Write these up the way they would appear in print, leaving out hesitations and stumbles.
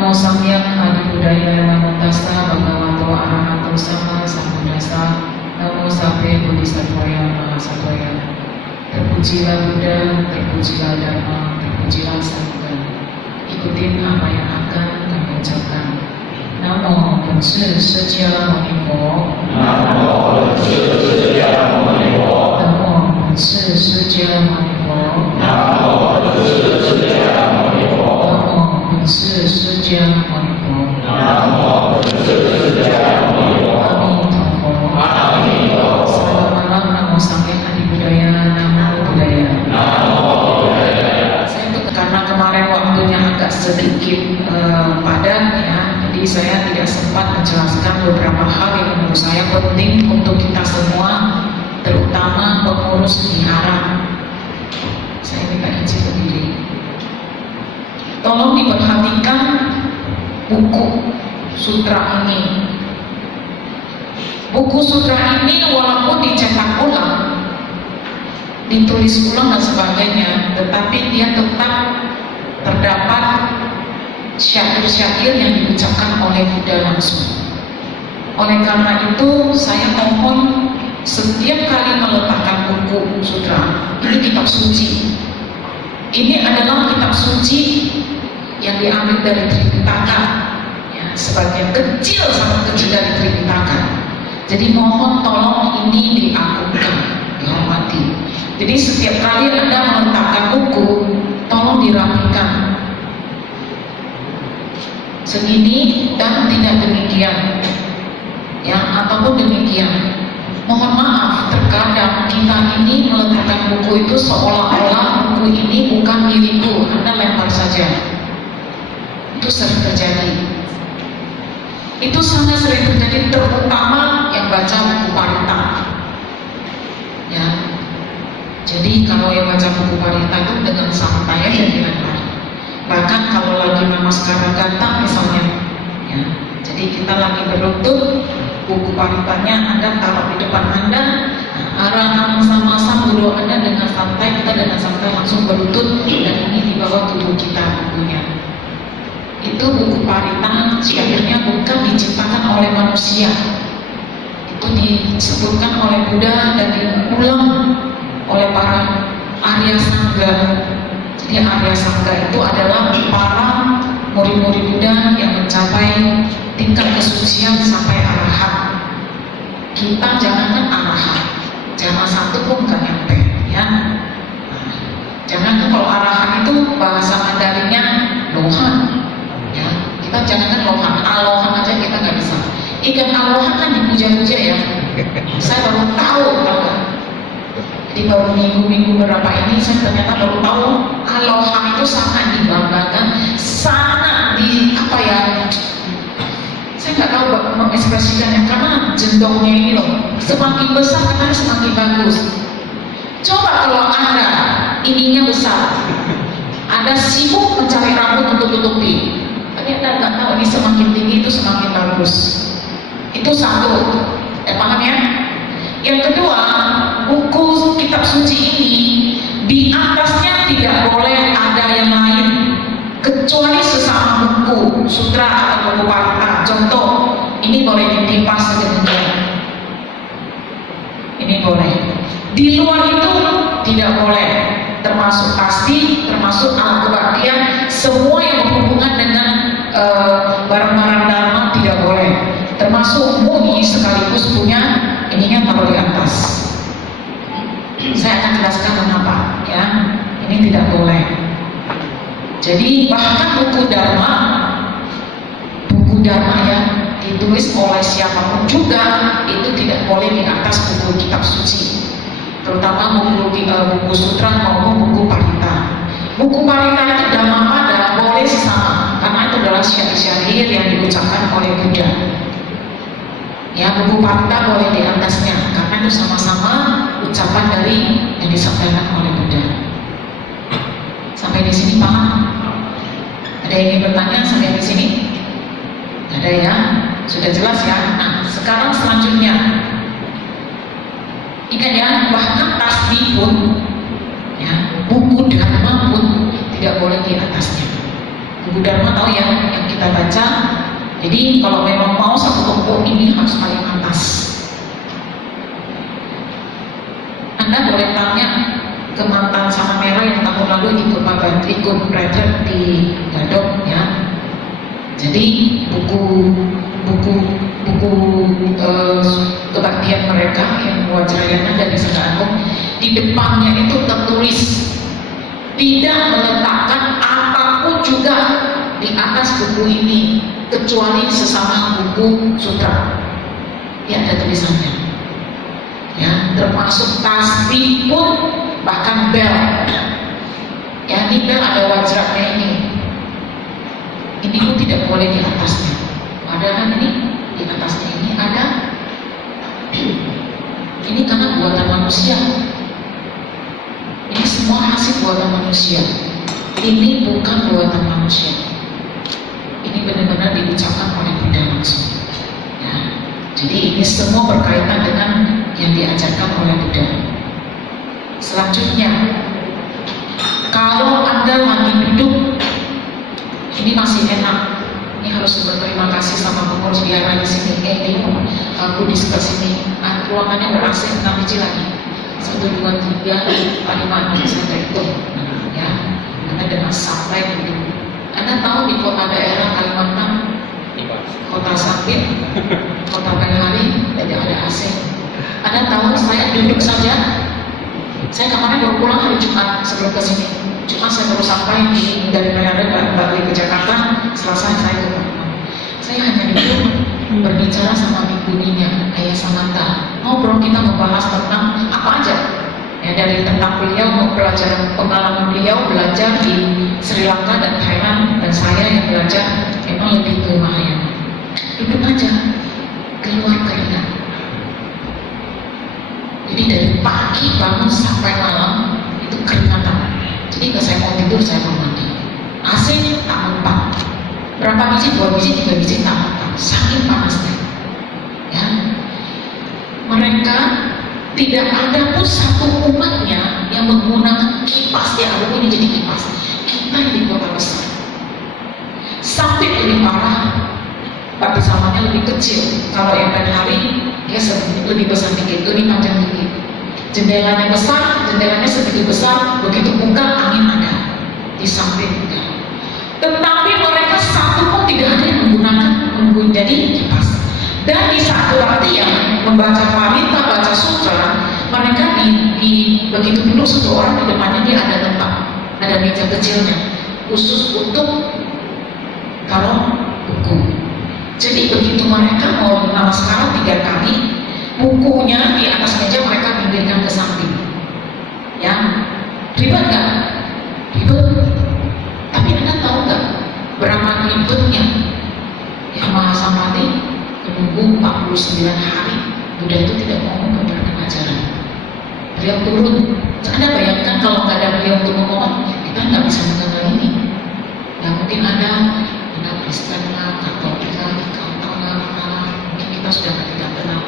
Namo Samyang Adi Budaya Namo Tassa Bhagavato Arahato Sama Sambuddhassa. Namo Sabbe Bodhisattvaya Mahasattvaya. Terpujilah Buddha, terpujilah Dharma, terpujilah Sangha. Ikutin apa yang akan kami ucapkan. Namo Butsu Sejia Manipo. Namo Butsu Sejia Manipo. Namo Butsu Sejia Manipo. Namo Butsu Sejia Manipo. Namo Butsu Sejia Manipo. Namo Butsu Sejia Manipo. Amin. Selamat malam. Namo Samyang Adi Budaya Namo Budaya. Namo Budaya. Saya itu karena kemarin waktunya agak sedikit padat ya, jadi saya tidak sempat menjelaskan beberapa hal yang menurut saya penting untuk kita semua, terutama pengurus wihara. Saya minta izin berdiri. Tolong diperhatikan buku sutra ini. Buku sutra ini walaupun dicetak ulang, ditulis ulang dan sebagainya, tetapi dia tetap terdapat syair-syair yang diucapkan oleh Buddha langsung. Oleh karena itu, saya mohon setiap kali meletakkan buku sutra, ini kitab suci. Ini adalah kitab suci yang diambil dari Tripitaka, ya, sebagian kecil, sangat kecil dari Tripitaka. Jadi mohon tolong ini diagunkan, dihormati. Jadi setiap kali Anda meletakkan buku, tolong dirapikan. Segini dan tidak demikian, ya, ataupun demikian. Mohon maaf, terkadang kita ini meletakkan buku itu seolah-olah buku ini bukan milikku, Anda lempar saja. Itu sering terjadi. Itu sangat sering terjadi, terutama yang baca buku Parita. Ya, jadi kalau yang baca buku Parita itu dengan santai aja dilempar. Bahkan kalau lagi namaskara gata misalnya, ya, jadi kita lagi berlutut, buku Paritanya Anda taruh di depan Anda, arahan sama-sama guru Anda dengan santai, kita dengan santai langsung berlutut, dan ini di bawah tubuh kita bukunya. Itu buku Parita, syairnya bukan diciptakan oleh manusia. Itu disebutkan oleh Buddha dan diulang oleh para Arya Sangga. Jadi Arya Sangga itu adalah para murid-murid Buddha yang mencapai tingkat kesucian sampai arahat. Kita jangankan arahat, jangan satu pun nggak nyampe, ya. Jangan kalau arahat itu bahasa Mandarinnya lohan, ya. Kita jangankan lohan, alohan aja kita nggak bisa. Ikan alohan kan dipuja-puja ya. Saya baru tahu, jadi baru minggu-minggu berapa ini saya ternyata baru tahu alohan itu sangat dibanggakan, sangat di apa ya? Saya nggak tahu mengekspresikannya karena jendongnya ini loh, semakin besar katanya semakin bagus. Coba kalau Anda ininya besar, Anda sibuk mencari rambut untuk tutupi, tapi Anda nggak tahu ini semakin tinggi itu semakin bagus. Itu satu, paham ya? Yang kedua, buku kitab suci ini di atasnya tidak boleh ada yang lain kecuali sesama buku sutra atau buku Parita. Contoh, ini boleh ditimpa sedemikian. Ini boleh. Di luar itu tidak boleh. Termasuk tasbih, termasuk alat kebaktian, semua yang berhubungan dengan barang-barang dharma tidak boleh. Termasuk mui sekaligus punya ininya taruh di atas. Saya akan jelaskan mengapa, ya. Ini tidak boleh. Jadi bahkan buku dharma ya ditulis oleh siapapun juga itu tidak boleh di atas buku kitab suci, terutama buku sutra maupun buku Parita. Buku Parita itu dhammapada boleh sesama karena itu adalah syair-syair yang diucapkan oleh Buddha. Ya, buku Parita boleh di atasnya karena itu sama-sama ucapan dari yang disampaikan oleh Buddha. Sampai di sini paham? Ada yang ingin bertanya sampai di sini? Ada ya? Sudah jelas ya? Nah, sekarang selanjutnya, ingat ya, bahkan tasbih pun, ya, buku dharma pun tidak boleh di atasnya. Buku dharma tahu ya, yang kita kita baca. Jadi kalau memang mau satu toko ini harus paling atas. Anda boleh tanya ke mantan sama merah yang tahun lalu ikut retret di Gadok ya. Jadi buku kebaktian mereka yang Wajrayana dari Sangga Agung, di depannya itu tertulis tidak meletakkan apapun juga di atas buku ini kecuali sesama buku sutra. Ya, ada tulisannya. Ya, termasuk tasbih pun, bahkan bel. Ya, ini bel ada wajranya ini. Ini pun tidak boleh di atasnya. Padahal ini di atasnya ini ada. Ini karena buatan manusia. Ini semua hasil buatan manusia. Ini bukan buatan manusia. Ini benar-benar diucapkan oleh Buddha langsung. Ya. Jadi ini semua berkaitan dengan yang diajarkan oleh Buddha. Selanjutnya, kalau Anda lagi duduk, ini masih enak. Ini harus berterima kasih sama pengurus biara di sini. Ini aku di sebelah sini. Ruangannya ber-AC 6 biji lagi. 1, 2, 3, 4, 5, 6, saya hitung. Ya, Anda dengan sampai duduk. Anda tahu di kota daerah Kalimantan, kota Sampit, kota Benghari, tidak ada AC. Anda tahu saya duduk saja. Saya kemarin baru pulang hari Jumat sebelum ke sini. Cuma saya baru sampai dari Medan dan balik ke Jakarta. Selasa saya ke Bandung. Saya hanya duduk berbicara sama bikuninya, Ayah Samanta. Ngobrol, kita membahas tentang apa aja. Ya, dari tentang beliau, belajar pengalaman beliau belajar di Sri Lanka dan Thailand, dan saya yang belajar memang lebih ke Mahayana. Duduk aja, keluar keringat. Jadi dari pagi bangun sampai malam itu keringatan. Jadi kalau saya mau tidur saya mau mandi. AC tak mempan. Berapa biji? 2 biji, 3 biji tak mempan. Saking panasnya. Ya. Mereka tidak ada pun satu umatnya yang menggunakan kipas. Ya, ini jadi kipas. Kita di kota besar. Sampai lebih parah. Tapi samanya lebih kecil. Kalau yang lain hari dia lebih besar dikit, lebih panjang dikit. Jendelanya besar, jendelanya segitu besar, begitu buka angin ada di samping juga. Tetapi mereka satu pun tidak ada yang menggunakan jadi kipas. Dan di satu latihan membaca parita, baca sutra, mereka di begitu dulu satu orang di depannya dia ada tempat, ada meja kecilnya khusus untuk taruh buku. Jadi begitu mereka mau namaskara 3 kali, bukunya di atas meja mereka pinggirkan ke samping. Ya, ribet nggak? Ribet. Tapi Anda tahu nggak berapa ribetnya? Yang Mahasamadhi menunggu 49 hari. Buddha itu tidak mau memberikan ajaran. Beliau turun. Anda bayangkan kalau nggak ada beliau untuk ngomong, kita nggak bisa mengenal ini. Nggak mungkin ada Kristen lah, Katolika, mungkin kita sudah tidak kenal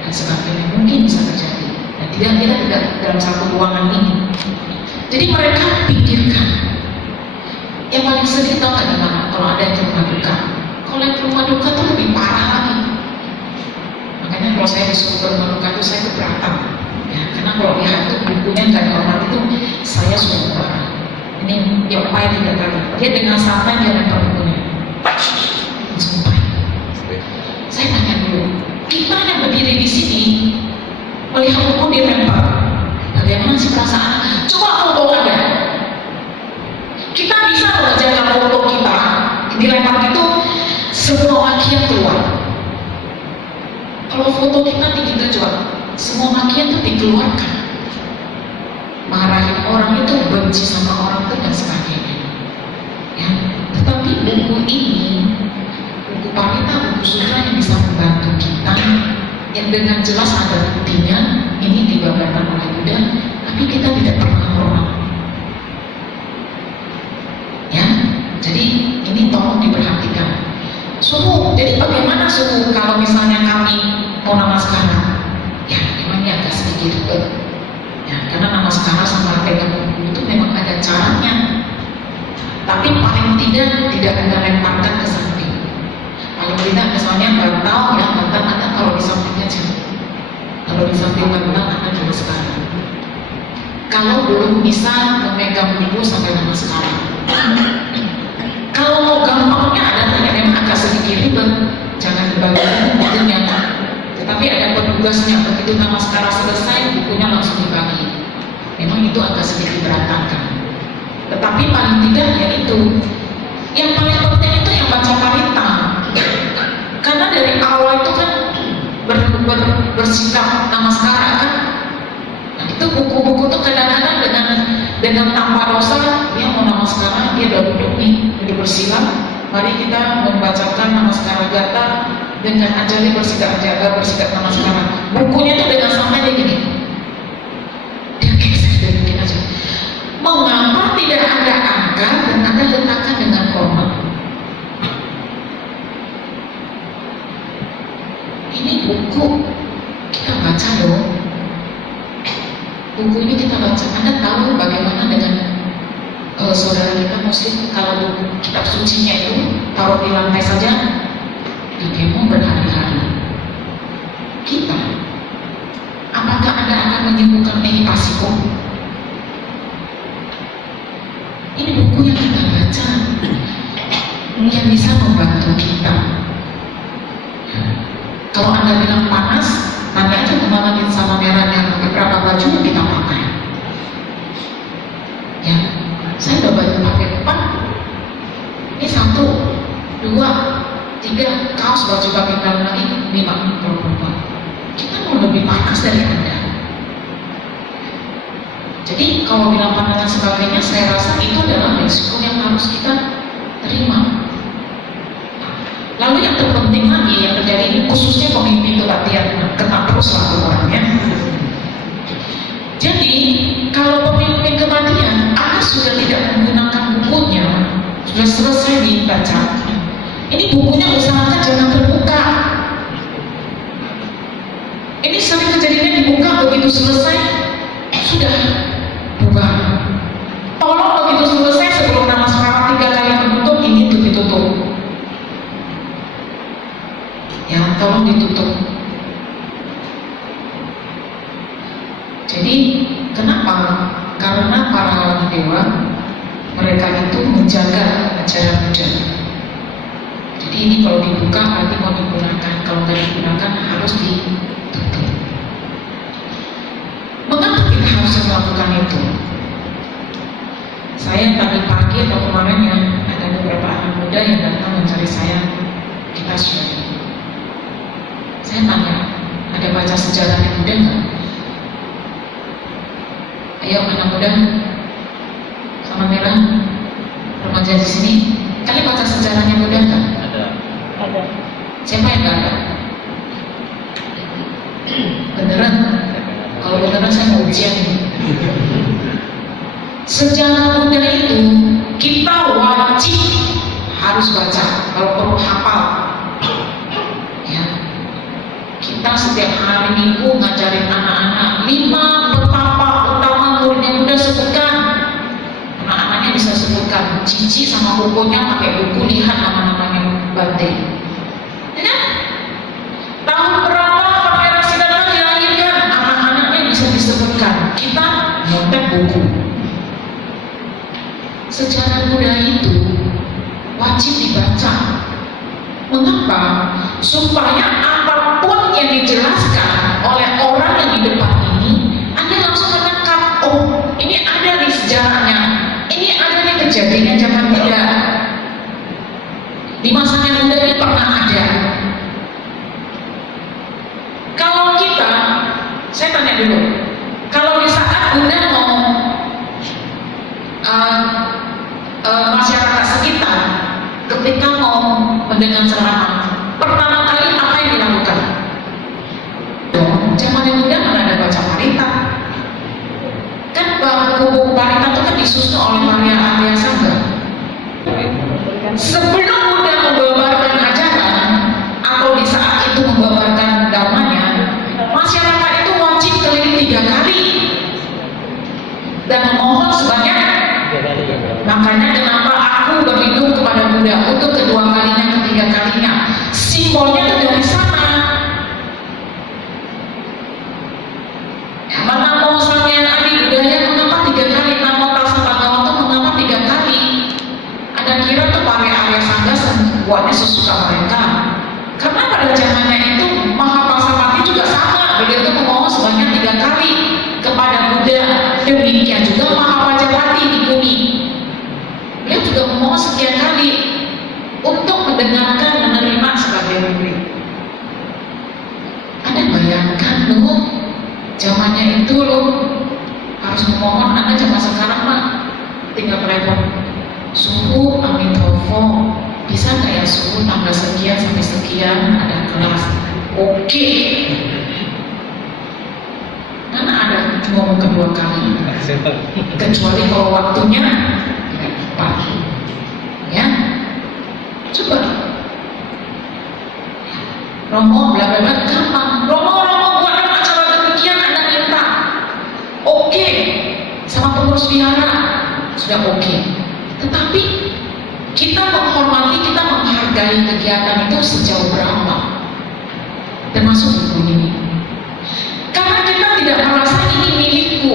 dan sebagainya, mungkin bisa terjadi. Dan tidak dalam satu ruangan ini. Jadi mereka pikirkan. Yang paling sedih tahu nggak di mana? Kalau ada yang rumah duka. Kalau yang rumah duka itu lebih parah lagi. Makanya kalau saya disuruh ke rumah duka itu saya keberatan. Ya, karena kalau lihat itu bukunya nggak dihormat itu saya sudah parah. Ini diopai 3 kali. Dia dengan santai dia lempar bukunya. Sumpah. Saya tanya dulu, kita yang berdiri di sini melihat buku dia lempar. Bagaimana sih perasaan? Coba foto Anda. Kita bisa mengerjakan foto kita dilempar itu semua makian keluar. Kalau foto kita tinggi tujuan, semua makian itu dikeluarkan. Marahin orang itu, benci sama orang itu dan sebagainya. Ya, tetapi buku ini, buku parita, buku sutra yang bisa membantu kita, yang dengan jelas ada buktinya, ini dibabarkan oleh Buddha, tapi kita tidak pernah hormat. Ya, jadi ini tolong diperhatikan. Suhu, jadi bagaimana suhu kalau misalnya kami mau namaskara? Ya, memang ini agak sedikit ya, karena namaskara sama pegang buku itu memang ada caranya. Tapi paling tidak Anda lemparkan ke samping. Paling tidak misalnya bantal, ya bantal Anda taruh di sampingnya jangan. Kalau di samping bantal Anda dulu sekarang. Kalau belum bisa memegang buku sampai dengan sekarang. Kalau mau gampangnya ada yang memang agak sedikit ribet, jangan dibagi bukunya. Tetapi ada petugasnya, begitu nama sekarang selesai, bukunya langsung dibagi. Memang itu agak sedikit berantakan. Tetapi paling tidak ya itu. Yang paling penting itu yang baca parita. Karena dari awal itu kan bersikap nama sekarang kan. Nah, itu buku-buku tuh kadang-kadang dengan tanpa dosa dia mau nama sekarang, dia udah duduk nih, duduk bersila. Mari kita membacakan nama sekarang Gata dengan ajari bersikap jaga, bersikap nama sekarang. Bukunya tuh dengan sampai dia gini. Dia geser dan bikin aja. Mengapa tidak Anda angkat dan Anda letakkan dengan koma? Ini buku kita baca loh. Buku ini kita baca. Anda tahu bagaimana dengan saudara kita Muslim kalau buku kitab sucinya itu taruh di lantai saja di demo berhari-hari. Kita, apakah Anda akan menyembuhkan meditasiku? Ini buku yang kita baca yang bisa membantu kita. Kalau Anda bilang panas, tanya aja kemana sama merahnya, pakai berapa baju kita pakai. Ya, saya udah baju pakai 4. Ini 1, 2, 3 kaos baju pakai dalam lagi 5 berapa. Kita mau lebih panas dari Anda. Jadi kalau bilang panas dan sebagainya, saya rasa itu adalah risiko yang harus kita terima. Lalu yang terpenting lagi yang terjadi ini khususnya pemimpin kebaktian ketat terus lah orangnya. Jadi kalau pemimpin kebaktian Anda sudah tidak menggunakan bukunya, sudah selesai dibaca, ini bukunya usahakan jangan terbuka. Ini sering kejadiannya dibuka begitu selesai sudah bubar. Tolong begitu selesai sebelum nama sekarang 3 kali menutup ini tuh ditutup. Ya, tolong ditutup. Jadi kenapa? Karena para dewa mereka itu menjaga ajaran Buddha. Jadi ini kalau dibuka berarti mau digunakan, kalau nggak digunakan harus ditutup. Mengapa kita harus melakukan itu? Saya tadi pagi atau kemarin ya ada beberapa anak muda yang datang mencari saya di Tasya. Saya tanya, ada baca sejarahnya Buddha nggak? Ayo anak muda, sama merah, remaja di sini, kalian baca sejarahnya Buddha nggak? Ada. Siapa yang nggak ada? Beneran? Kalau beneran saya mau ujian. Sejarah Buddha itu kita wajib harus baca, kalau perlu hafal. Kita setiap hari Minggu ngajarin anak-anak 5 betapa utama muridnya Buddha sebutkan. Anak-anaknya bisa sebutkan. Cici sama bukunya pakai buku lihat nama-namanya Bante. Ya? Tahun berapa Pangeran Siddhartha dilahirkan? Anak-anaknya bisa disebutkan. Kita nyontek buku. Sejarah Buddha itu wajib dibaca. Mengapa? Supaya apapun yang dijelaskan oleh orang yang di depan ini, Anda langsung menangkap, oh ini ada di sejarahnya, ini ada di kejadiannya zaman Buddha. Di masanya Buddha ini pernah ada. Kalau kita, saya tanya dulu, kalau di saat Buddha mau masyarakat sekitar, ketika mau mendengar ceramah, pertama kali apa yang dilakukan? Zaman yang Buddha mana ada baca parita? Kan buku parita itu kan disusun oleh Maria Arya Sangga. Sebelum Buddha membabarkan ajaran atau di saat itu membabarkan dhamanya, masyarakat itu wajib keliling 3 kali dan memohon sebanyak. Makanya kenapa aku berlindung kepada Buddha untuk kedua kalinya, ketiga kalinya. Simbolnya itu dari sana. Namo Samya Adi Buddhaya mengapa 3 kali? Namo Tassa Bhagavato mengapa 3 kali? Ada kira tuh pakai Arya Sangga buatnya sesuka mereka. Karena pada zamannya itu Mahapasapati juga sama, beliau itu memohon sebanyak 3 kali kepada Buddha. Demikian juga Mahapajapati di Kuni, beliau juga memohon sekian kali untuk mendengarkan, menerima sebagai murid. Anda bayangkan loh, zamannya itu loh harus memohon. Anda zaman sekarang mah tinggal telepon, suhu Amitabha, bisa nggak ya suhu tanggal sekian sampai sekian ada kelas. Oke. Mana ada ngomong kedua kali, kecuali kalau waktunya tepat. Ya, coba Romo bla bla bla gampang. Romo buat acara demikian Anda minta, oke, sama pengurus wihara sudah oke. Tetapi kita menghormati, kita menghargai kegiatan itu sejauh berapa, termasuk buku ini. Karena kita tidak merasa ini milikku,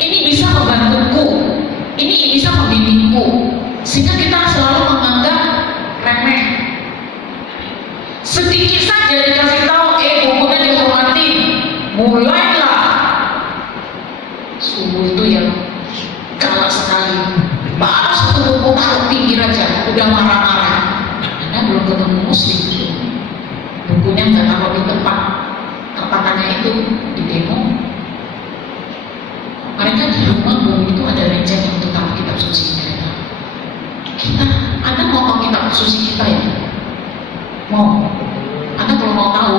ini bisa membantuku, ini bisa membimbingku, sehingga kita selalu menganggap remeh. Sedikit saja dikasih tahu, bukunya dihormati, mulailah subuh itu yang kalah sekali. Baru satu buku taruh pinggir aja, udah marah-marah. Anda belum ketemu muslim, bukunya nggak taruh di tempat tempatannya itu di demo. Mereka di rumah buku itu ada rencana untuk taruh kitab suci mereka. Anda mau tahu kitab suci kita ya? Mau? Anda kalau mau tahu,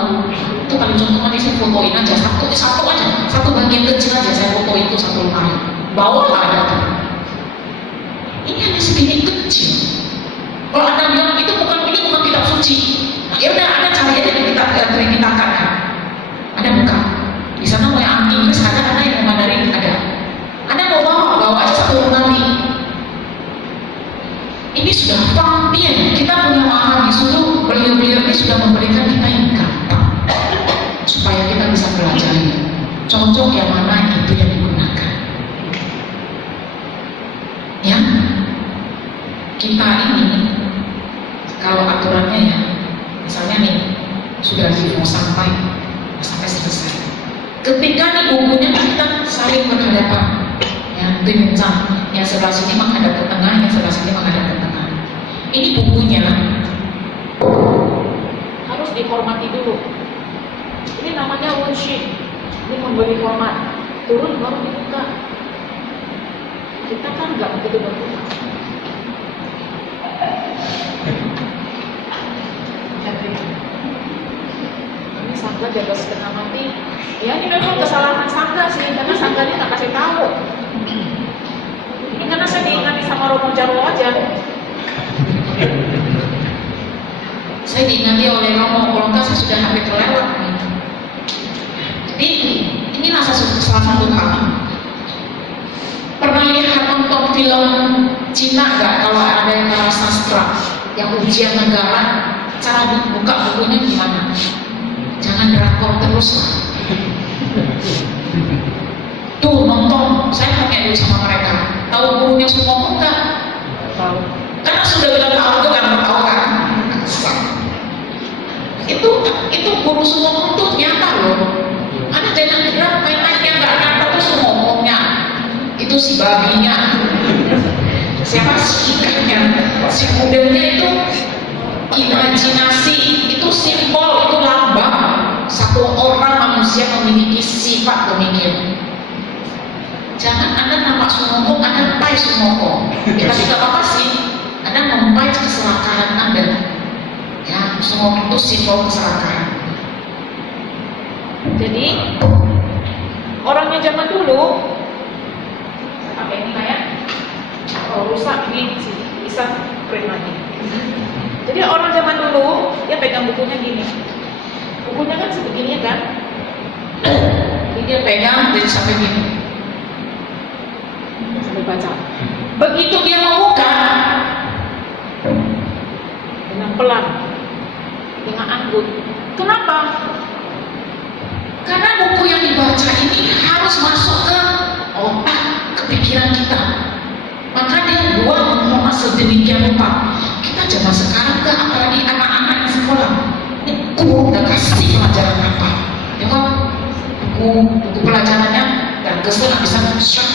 itu paling contoh nanti saya fotoin aja satu aja, satu bagian kecil aja saya fotoin itu satu lemari. Bawalah ada tuh. Ini hanya segini kecil. Kalau Anda bilang ini bukan kitab suci, nah, ya udah Anda cari aja di kitab terkitakan. Anda buka. Di sana mau yang Inggris ada yang mau Mandarin ada. Anda mau bawa aja satu lemari. Ini sudah vampir. Kita punya mahal disuruh beliau-beliau ini sudah memberikan kita yang gampang supaya kita bisa pelajari. Cocok yang mana itu yang digunakan. Ya, kita ini kalau aturannya ya, misalnya nih sudah mau sampai selesai. Ketika nih bukunya kita saling berhadapan, ya, yang sebelah sini menghadap ke tengah, yang sebelah sini menghadap ke tengah. Ini bukunya harus dihormati dulu. Ini namanya worship. Ini memberi hormat. Turun baru dibuka. Kita kan nggak begitu berbuka. Ini sangga jaga setengah mati. Ya ini memang kesalahan sangga sih, karena sangganya nggak kasih tahu. Ini karena saya diingati sama Romo Jarwo aja. Saya diingati oleh Romo, kalau enggak saya sudah hampir terlewat. Jadi inilah salah satu hal. Pernah lihat nonton film Cina nggak? Kalau ada yang sastra, yang ujian negara, cara buka bukunya gimana? Jangan drakor terus lah. Tuh nonton, saya pakai dulu sama mereka. Tahu gurunya semua enggak? Tahu. Karena sudah bilang tahu itu kan tahu kan? Itu guru semua itu nyata loh. Ada jangan main-main yang nggak nyata tuh semua ngomongnya. Itu si babinya. Siapa sih ikannya? Si modelnya itu imajinasi, itu simbol, itu lambang. Satu orang manusia memiliki sifat demikian. Jangan Anda nampak sumoko, Anda pai sumoko. Ya, tapi gak apa-apa sih. Anda mempai keserakahan Anda. Ya, sumoko itu simbol keserakahan. Jadi orangnya zaman dulu, pakai ini kayak rusak ini bisa print lagi. Jadi orang zaman dulu dia pegang bukunya gini. Bukunya kan sebegini kan. Jadi dia pegang jadi sampai gini. Sampai baca. Begitu dia mau buka, sedemikian rupa. Kita zaman sekarang nggak, apalagi anak-anak di sekolah, ini guru udah kasih pelajaran apa, ya kan? Buku pelajarannya dan kesel bisa syok.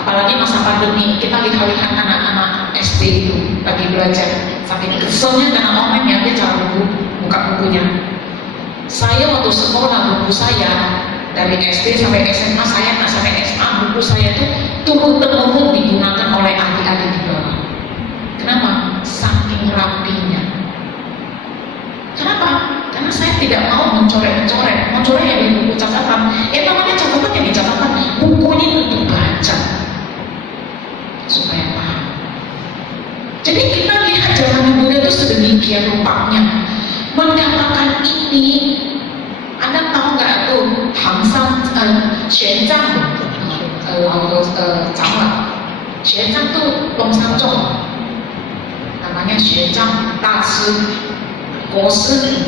Apalagi masa pandemi, kita lihat anak-anak SD itu lagi belajar, saking keselnya karena online ya, dia cara buka bukunya. Saya waktu sekolah, buku saya dari SD sampai SMA, saya nggak sampai SMA, buku saya itu turun-temurun digunakan oleh adik-adik di bawah. Kenapa? Saking rapinya. Kenapa? Karena saya tidak mau mencoret-coret ya di buku catatan. Namanya catatan yang dicatatkan, bukunya untuk baca supaya paham. Jadi kita lihat zaman Buddha itu sedemikian rupanya mengatakan ini. Anda tahu nggak tuh Hangsan Xuanzang Zangla Xuanzang tuh Longsangzong, namanya Xuanzang Dashi Goshi.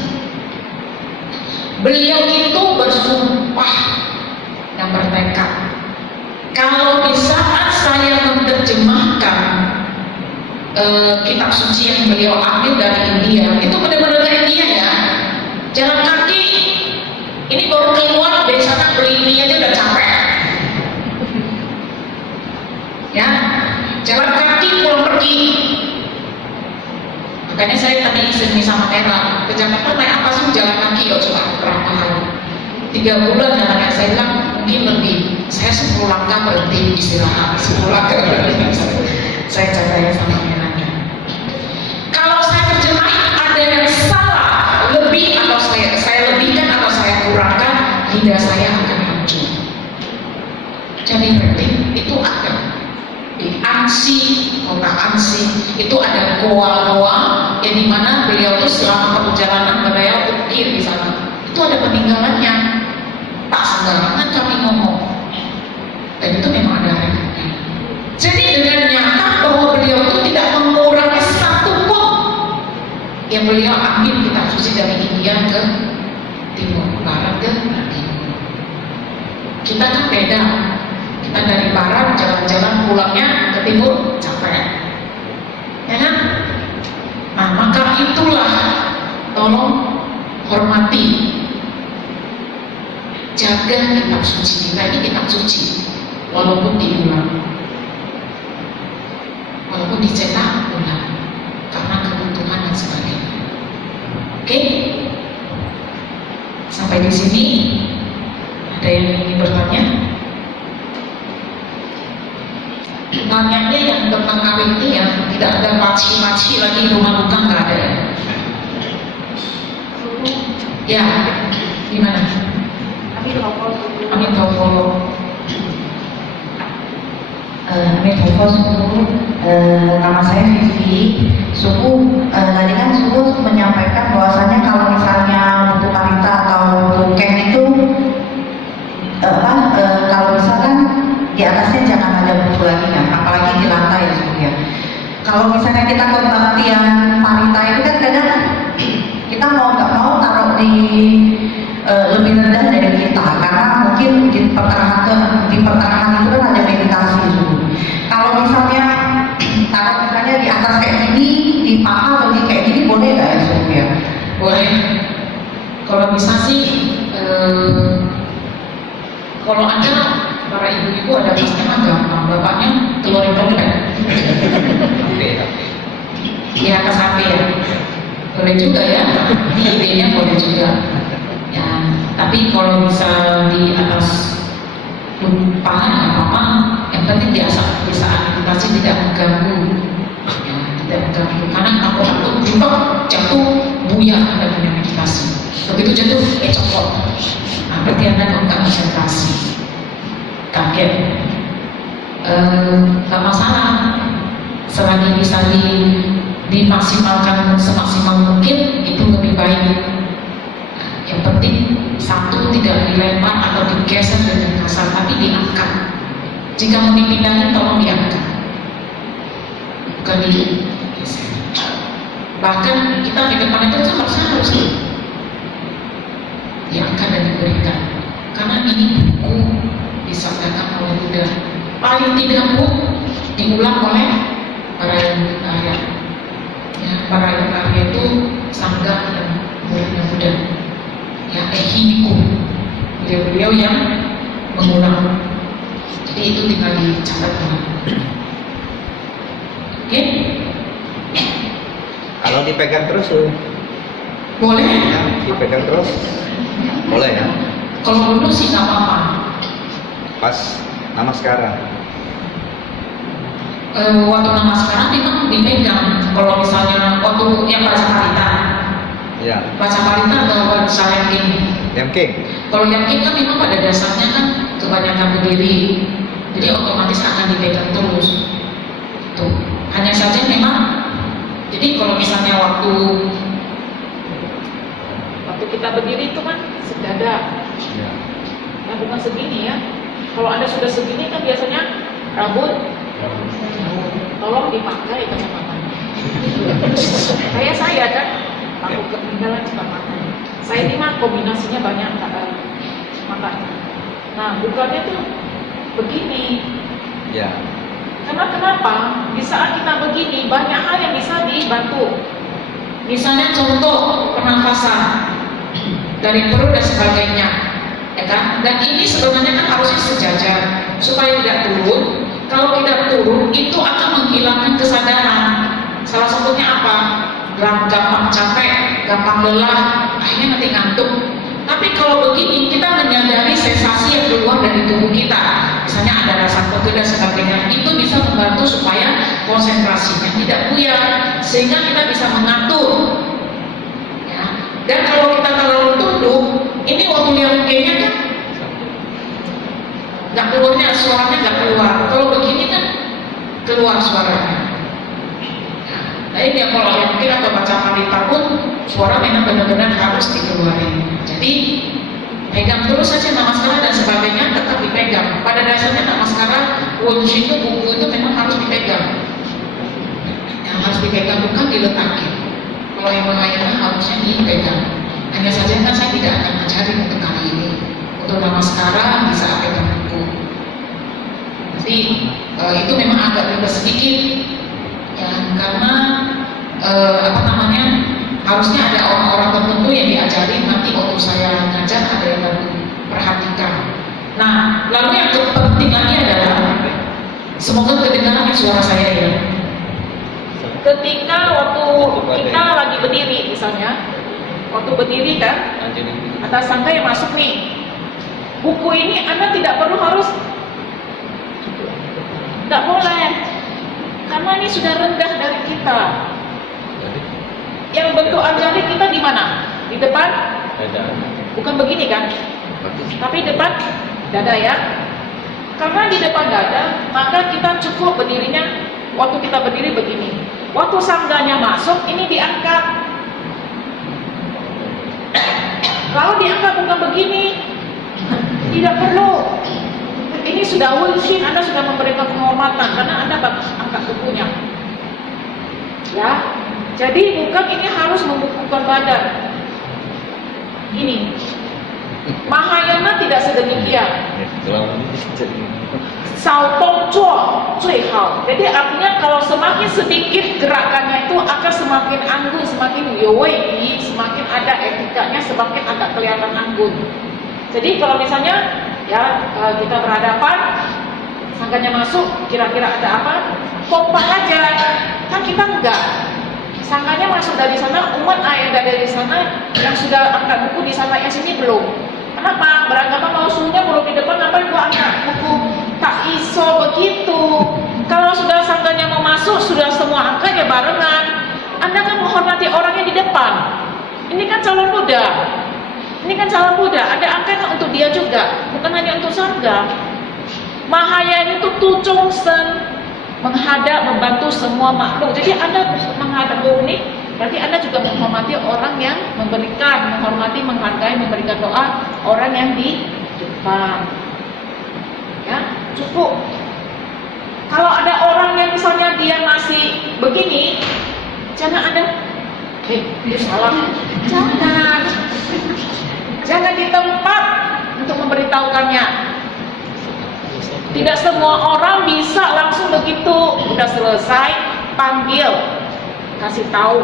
Beliau itu bersumpah dan bertekad, kalau bisa saya menerjemahkan kitab suci yang beliau ambil dari India, itu benar-benar dari India ya, jalan kaki. Ini baru keluar dari sana beli ini aja udah capek. Ya, jalan kaki pulang pergi. Makanya saya tadi sini sama Nera, ke Jakarta naik apa sih, jalan kaki ya coba berapa hari? 3 bulan namanya, saya bilang mungkin lebih. Saya 10 langkah berhenti istirahat, 10 langkah berhenti. Saya cakap sama Nera. Kalau saya terjemahin ada yang salah, lebih atau saya lebihkan atau saya kurangkan, lidah saya akan hancur. Jadi berarti itu ada di Ansi, kota Ansi itu ada goa-goa yang dimana beliau itu selama perjalanan beliau ukir di sana. Itu ada peninggalannya. Tak sembarangan kami ngomong. Dan itu memang ada rekodnya. Jadi dengan nyata bahwa beliau itu tidak mengurangi satu pun yang beliau ambil kitab suci dari India ke timur, barat ke timur. Kita kan beda. Kita dari barat jalan-jalan, pulangnya ke timur capek, ya kan? Nah maka itulah, tolong hormati, jaga kitab suci kita. Ini kitab suci, walaupun diulang, walaupun dicetak ulang, karena kebutuhan dan sebagainya. Oke? Sampai di sini ada yang ingin bertanya? Tanyanya yang tentang kawin ini ya, tidak ada maci-maci lagi, rumah duka nggak ada ya? Ya, gimana? Amin Tofolo. Amin Tofolo, nama saya Vivi. Suku tadi kan suku menyampaikan bahwasanya kalau misalnya buku Parita atau buku Ken itu kalau misalkan di atasnya jangan ada buku lagi kan, apalagi di lantai ya suku ya. Kalau misalnya kita kebaktian Parita itu kan kadang kita mau nggak mau taruh di lebih rendah dari kita, karena mungkin di pertengahan itu kan ada meditasi suku. Kalau misalnya taruh misalnya di atas kayak gini, di paha atau di kayak gini, boleh nggak ya suku ya? Boleh. Kalau bisa sih, kalau ada para ibu-ibu ada pastinya gampang, bapaknya keluarin dompet. Iya ke sapi ya, boleh juga ya. Idenya boleh juga. Ya, tapi kalau bisa di atas paha nggak apa-apa. Yang penting bisa meditasi tidak mengganggu. Ya, tidak mengganggu. Karena aku jatuh buyar Anda punya meditasi. Begitu jatuh, copot. Nah, berarti Anda nggak konsentrasi. Kaget, nggak masalah, selagi bisa dimaksimalkan semaksimal mungkin, itu lebih baik. Yang penting satu tidak dilempar atau digeser dengan kasar, tapi diangkat. Jika mau dipindahkan, tolong diangkat, bukan digeser. Bahkan kita di depan itu harus diangkat dan diberikan, karena ini buku disabdakan oleh Buddha. Paling tidak pun diulang oleh para ibu para karya itu sangga yang muda-muda, ya ehimiku, beliau-beliau yang mengulang. Jadi itu tinggal dicatat. Oke? Kalau dipegang terus, Boleh? ya, dipegang terus, boleh ya. Kalau dulu sih nggak apa-apa. Pas nama sekarang. Waktu nama sekarang memang dipegang. Kalau misalnya waktu yang baca parita, Ya, baca parita atau baca yanking. Yanking. Kalau yanking kan memang pada dasarnya kan kebanyakan berdiri, jadi otomatis akan dipegang terus. Tuh. Hanya saja memang, jadi kalau misalnya waktu kita berdiri itu kan sedada, Ya. ya bukan segini ya. Kalau Anda sudah segini kan biasanya rambut, tolong dipakai kacamatanya. Kayak saya kan, takut ketinggalan kacamatanya. Saya ini mah kombinasinya banyak matanya. Nah, bukannya tuh begini. Ya. Karena kenapa? Di saat kita begini, banyak hal yang bisa dibantu. Misalnya contoh pernafasan dari perut dan sebagainya, ya kan? Dan ini sebenarnya kan harusnya sejajar supaya tidak turun. Kalau tidak turun, itu akan menghilangkan kesadaran. Salah satunya apa? Gampang capek, gampang lelah, akhirnya nanti ngantuk. Tapi kalau begini, kita menyadari sensasi yang keluar dari tubuh kita. Misalnya ada rasa pegal dan sebagainya, itu bisa membantu supaya konsentrasinya tidak buyar, sehingga kita bisa mengatur. Ya. Dan kalau kita terlalu tunduk, ini waktu lihat kayaknya kan nggak keluarnya, suaranya nggak keluar. Kalau begini kan keluar suaranya. Nah ini ya, kalau yang mungkin atau baca parita pun suara memang benar-benar harus dikeluarin. Jadi pegang terus saja namaskara dan sebagainya, tetap dipegang. Pada dasarnya namaskara, wushu itu, buku itu memang harus dipegang. Yang harus dipegang bukan diletakin. Kalau yang Mahayana harusnya dipegang. Hanya saja kan saya tidak akan mencari untuk kali ini. Untuk namaskara bisa pegang buku. Jadi itu memang agak ribet sedikit, ya, karena harusnya ada orang-orang tertentu yang diajari. Nanti waktu saya ngajar ada yang bantu perhatikan. Nah, lalu yang penting lagi adalah, semoga kedengaran suara saya ya. Ketika waktu kita lagi berdiri misalnya, waktu berdiri kan, ada sangga yang masuk nih. Buku ini Anda tidak perlu harus, tidak boleh, karena ini sudah rendah dari kita. Yang bentuk anjali kita di mana? Di depan? Bukan begini kan? Tapi depan dada ya. Karena di depan dada, maka kita cukup berdirinya. Waktu kita berdiri begini. Waktu sangganya masuk, ini diangkat. Kalau diangkat bukan begini, tidak perlu. Ini sudah wushin, Anda sudah memberikan penghormatan karena Anda angkat bukunya. Ya. Jadi bukan ini harus membukukan badan. Ini Mahayana tidak sedemikian. Saotong cuo cui hao. Jadi artinya kalau semakin sedikit gerakannya itu akan semakin anggun, semakin yowei, semakin ada etikanya, semakin agak kelihatan anggun. Jadi kalau misalnya ya kita berhadapan, sangganya masuk, kira-kira ada apa? Kompak aja. Kan kita enggak. Sangganya masuk dari sana, umat yang dari sana yang sudah angkat buku di sana yang sini belum. Kenapa? Beragama mau suhunya belum di depan, apa yang gua angkat buku? Tak iso begitu. Kalau sudah sangganya mau masuk, sudah semua angkat ya barengan. Anda kan menghormati orangnya di depan. Ini kan calon muda. Ini kan calon muda. Ada angkat untuk dia juga, bukan hanya untuk sangga. Mahayana itu tucung sen, menghadap, membantu semua makhluk. Jadi Anda menghadap unik, berarti Anda juga menghormati orang yang memberikan, menghormati, menghargai, memberikan doa orang yang di depan. Ya, cukup. Kalau ada orang yang misalnya dia masih begini, jangan Anda, dia salah. Jangan di tempat untuk memberitahukannya. Tidak semua orang bisa langsung begitu, udah selesai, panggil. kasih tahu.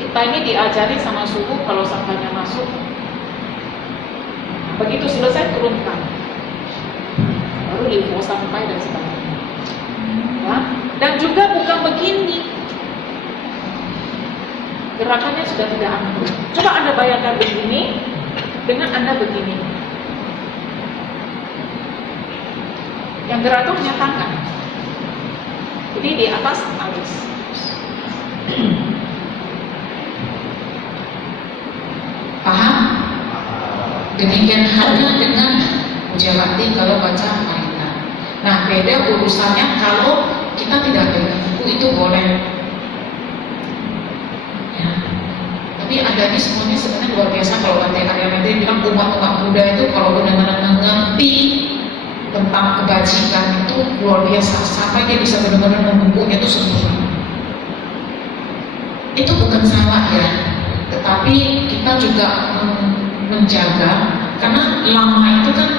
Kita ini diajari sama suhu kalau sampahnya masuk. Begitu selesai turunkan, baru info sampai dan sebagainya. Ya. Dan juga bukan begini, gerakannya sudah tidak aman. Coba Anda bayangkan begini dengan Anda begini. Yang gerak itu hanya tangan. Jadi di atas alis. Paham? Demikian halnya dengan Mujawati kalau baca Parita. Nah, beda urusannya kalau kita tidak pegang buku itu boleh. Ya. Tapi agamisme sebenarnya luar biasa. Kalau Bante Ariyanti bilang umat Buddha itu kalau benar-benar mengerti tentang kebajikan itu luar biasa, sampai dia bisa benar-benar membukunya itu sempurna. Itu bukan salah ya, tetapi kita juga menjaga, karena lama itu kan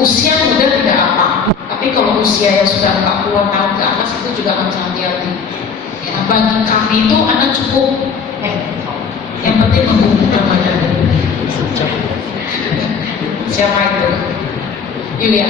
usia muda tidak apa, tapi kalau usia yang sudah 40 tahun ke atas itu juga harus hati-hati. Ya, bagi kami itu anak cukup, yang penting membukukan badan. Siapa itu? Yulia.